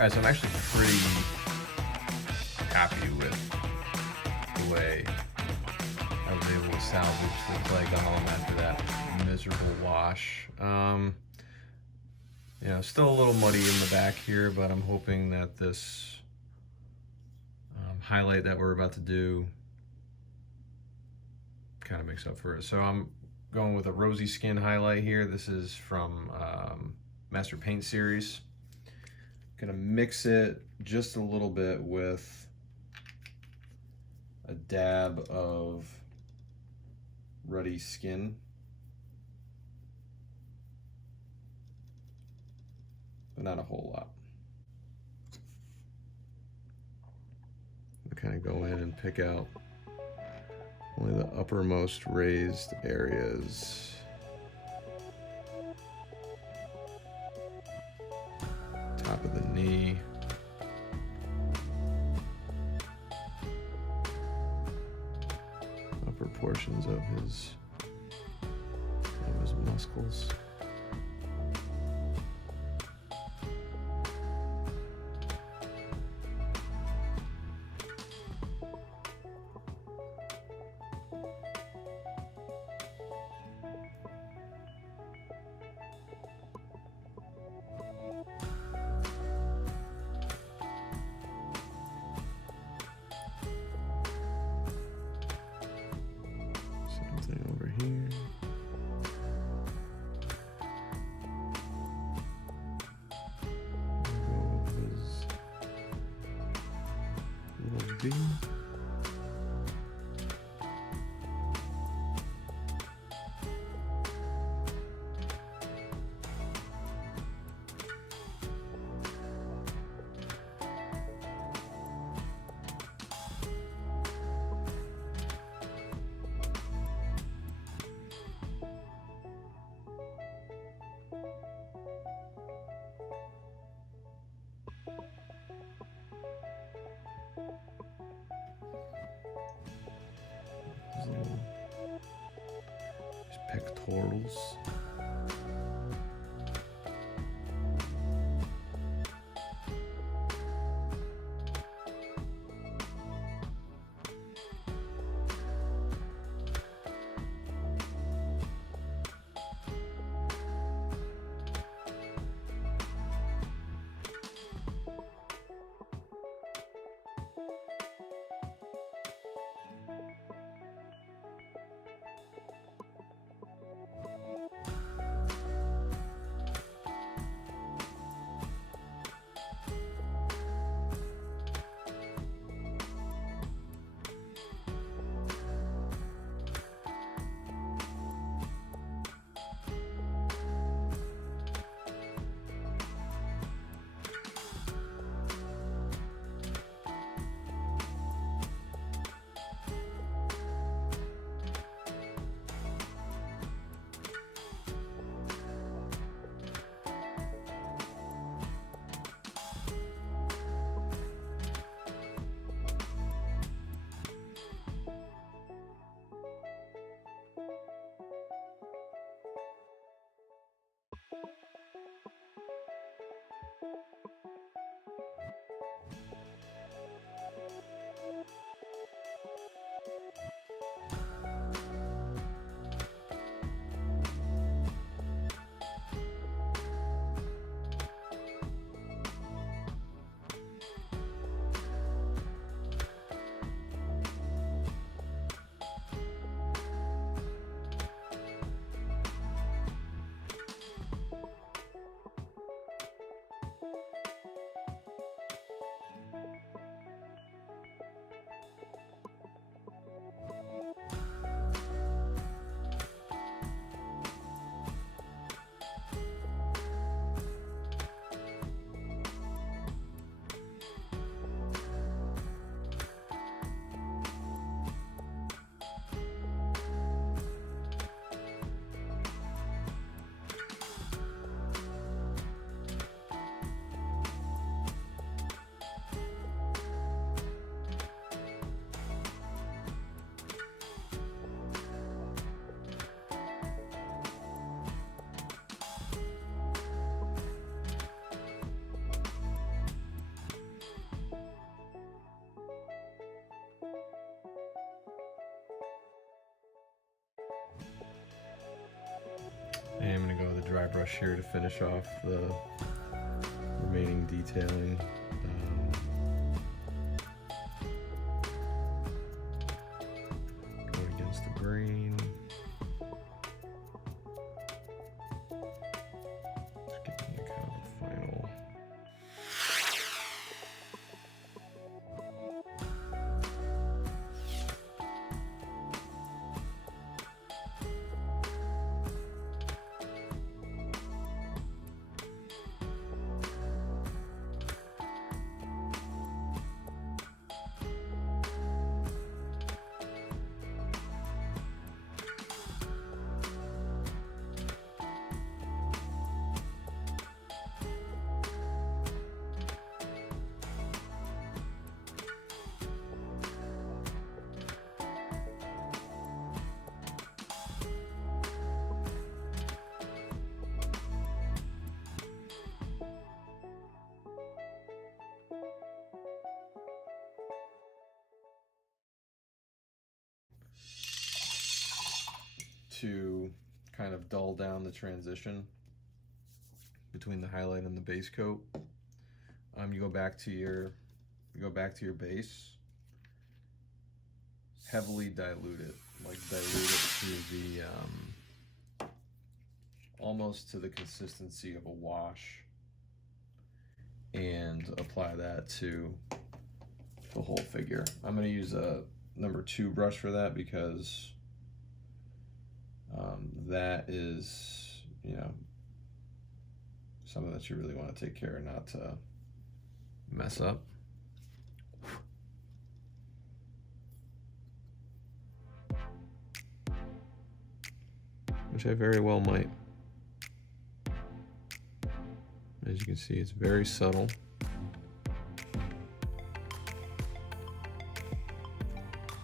Alright, so I'm actually pretty happy with the way I was able to salvage the Clay Golem after that miserable wash. You know, still a little muddy in the back here, but I'm hoping that this highlight that we're about to do kind of makes up for it. So I'm going with a rosy skin highlight here. This is from Master Paint series. Gonna mix it just a little bit with a dab of ruddy skin, but not a whole lot. I kind of go in and pick out only the uppermost raised areas. Top of the knee. Upper portions of his muscles. Over here. Go with his little V. His pectorals. dry brush here to finish off the remaining detailing. Going against the grain. Just getting kind of a final. To kind of dull down the transition between the highlight and the base coat, you go back to your base, heavily dilute it, like dilute it to the almost to the consistency of a wash, and apply that to the whole figure. I'm going to use a number 2 brush for that because that is, you know, something that you really want to take care of not to mess up. Which I very well might. As you can see, it's very subtle.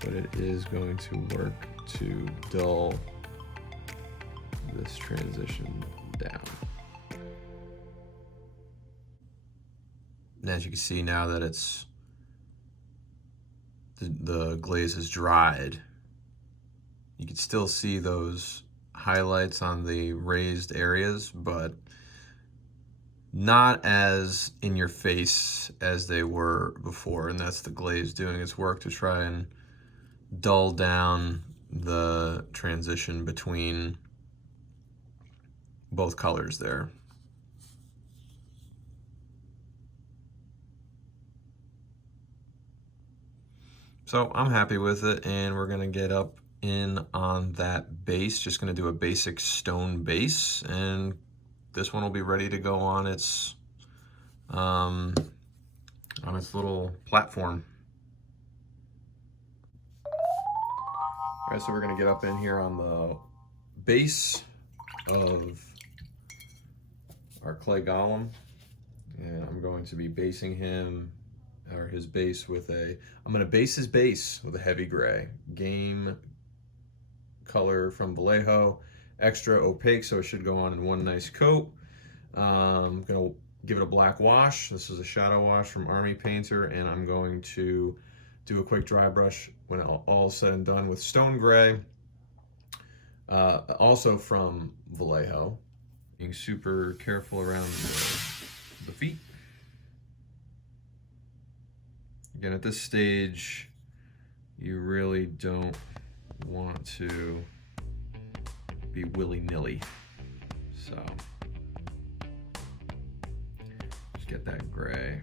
But it is going to work to dull this transition down. And as you can see now that it's the glaze is dried, you can still see those highlights on the raised areas, but not as in your face as they were before. And that's the glaze doing its work to try and dull down the transition between both colors there. So I'm happy with it, and we're gonna get up in on that base. Just gonna do a basic stone base, and this one will be ready to go on its little platform. All right, so we're gonna get up in here on the base of our clay golem, and I'm going to be basing him, or his base, with I'm gonna base his base with a heavy gray, game color from Vallejo, extra opaque, so it should go on in one nice coat. I'm gonna give it a black wash. This is a shadow wash from Army Painter, and I'm going to do a quick dry brush when all is said and done with stone gray, also from Vallejo. Being super careful around the feet. Again, at this stage, you really don't want to be willy-nilly. So just get that gray.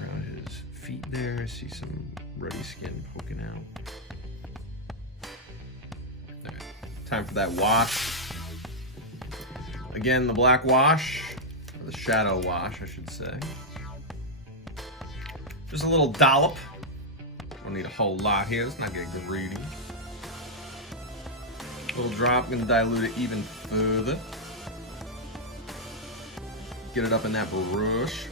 Around his feet there, I see some ruddy skin poking out. All right, time for that wash. Again, the black wash, or the shadow wash, I should say. Just a little dollop. Don't need a whole lot here. Let's not get greedy. A little drop, gonna dilute it even further. Get it up in that brush.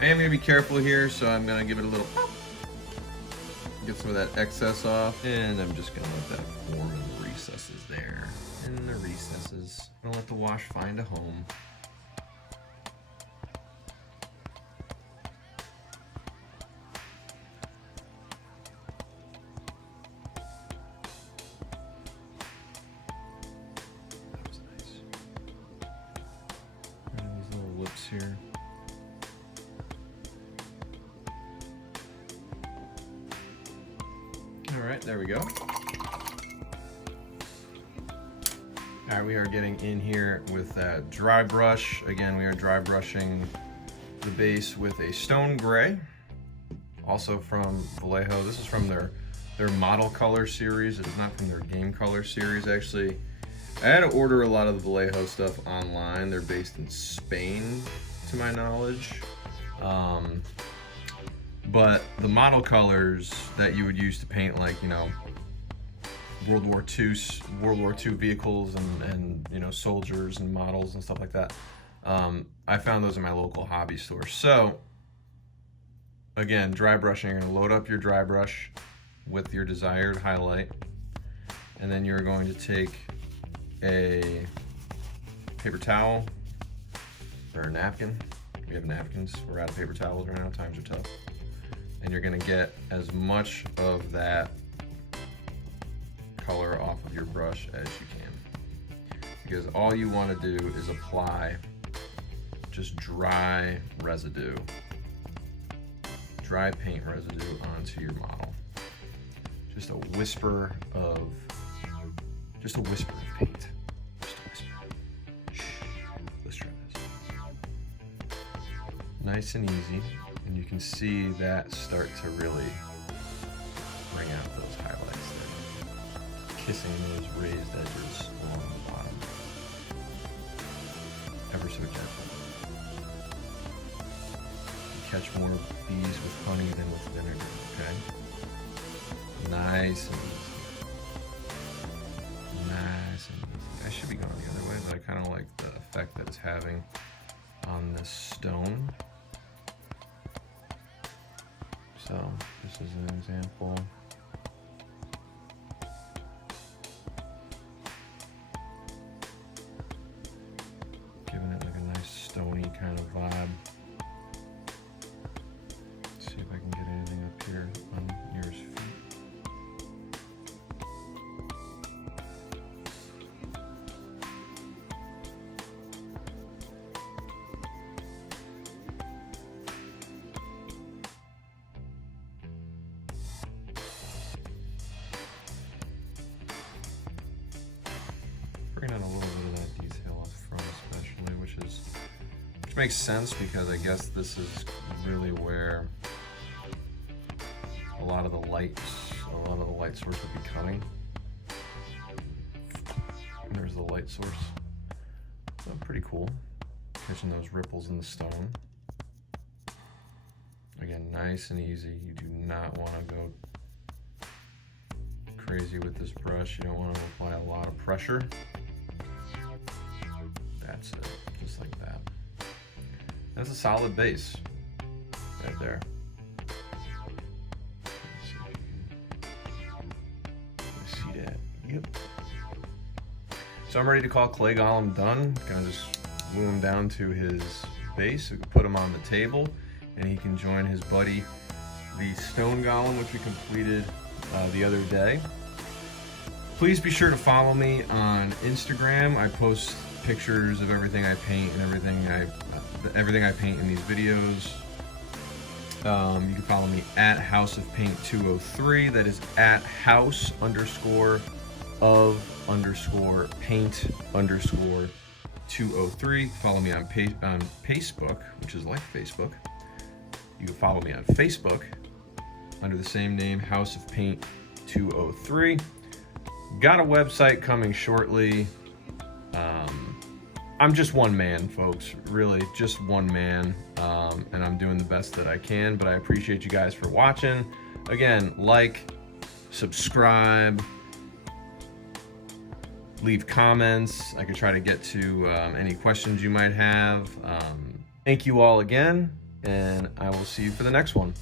I am gonna be careful here, so I'm gonna give it a little pop. Get some of that excess off, and I'm just gonna let that form and recesses there. In the recesses. Gonna let the wash find a home. That was nice. And these little lips here. All right, there we go. All right, we are getting in here with that dry brush. Again, we are dry brushing the base with a stone gray, also from Vallejo. This is from their model color series. It's not from their game color series, actually. I had to order a lot of the Vallejo stuff online. They're based in Spain, to my knowledge. But the model colors that you would use to paint, like, you know, World War II vehicles and you know, soldiers and models and stuff like that. I found those in my local hobby store. So again, dry brushing, you're gonna load up your dry brush with your desired highlight, and then you're going to take a paper towel or a napkin. We have napkins. We're out of paper towels right now. Times are tough. And you're gonna get as much of that color off of your brush as you can, because all you want to do is apply just dry residue, dry paint residue onto your model. Just a whisper of paint. Just a whisper. Shh. Let's try this. Nice and easy, and you can see that start to really bring out those highlights there, kissing those raised edges along the bottom, ever so gently. You catch more bees with honey than with vinegar, okay? Nice and easy. Nice and easy. I should be going the other way, but I kind of like the effect that it's having on this stone. So this is an example. Giving it like a nice stony kind of vibe. Let's see if I can get anything up here on yours feet. Bring in a little bit of that detail up front, especially, which makes sense, because I guess this is really where a lot of the light source would be coming. And there's the light source. So pretty cool. Catching those ripples in the stone. Again, nice and easy. You do not want to go crazy with this brush. You don't want to apply a lot of pressure. That's it, just like that. That's a solid base right there. See that? Yep. So I'm ready to call Clay Golem done. Kind of just glue him down to his base. We can put him on the table, and he can join his buddy, the stone golem, which we completed the other day. Please be sure to follow me on Instagram. I post pictures of everything I paint and everything I paint in these videos. You can follow me at House of Paint 203. That is at house _ of _ paint _ 203. Follow me on Facebook, which is like Facebook. You can follow me on Facebook under the same name, House of Paint 203. Got a website coming shortly. I'm just one man, folks, really just one man, and I'm doing the best that I can, but I appreciate you guys for watching. Again, like, subscribe, leave comments. I could try to get to any questions you might have. Thank you all again, and I will see you for the next one.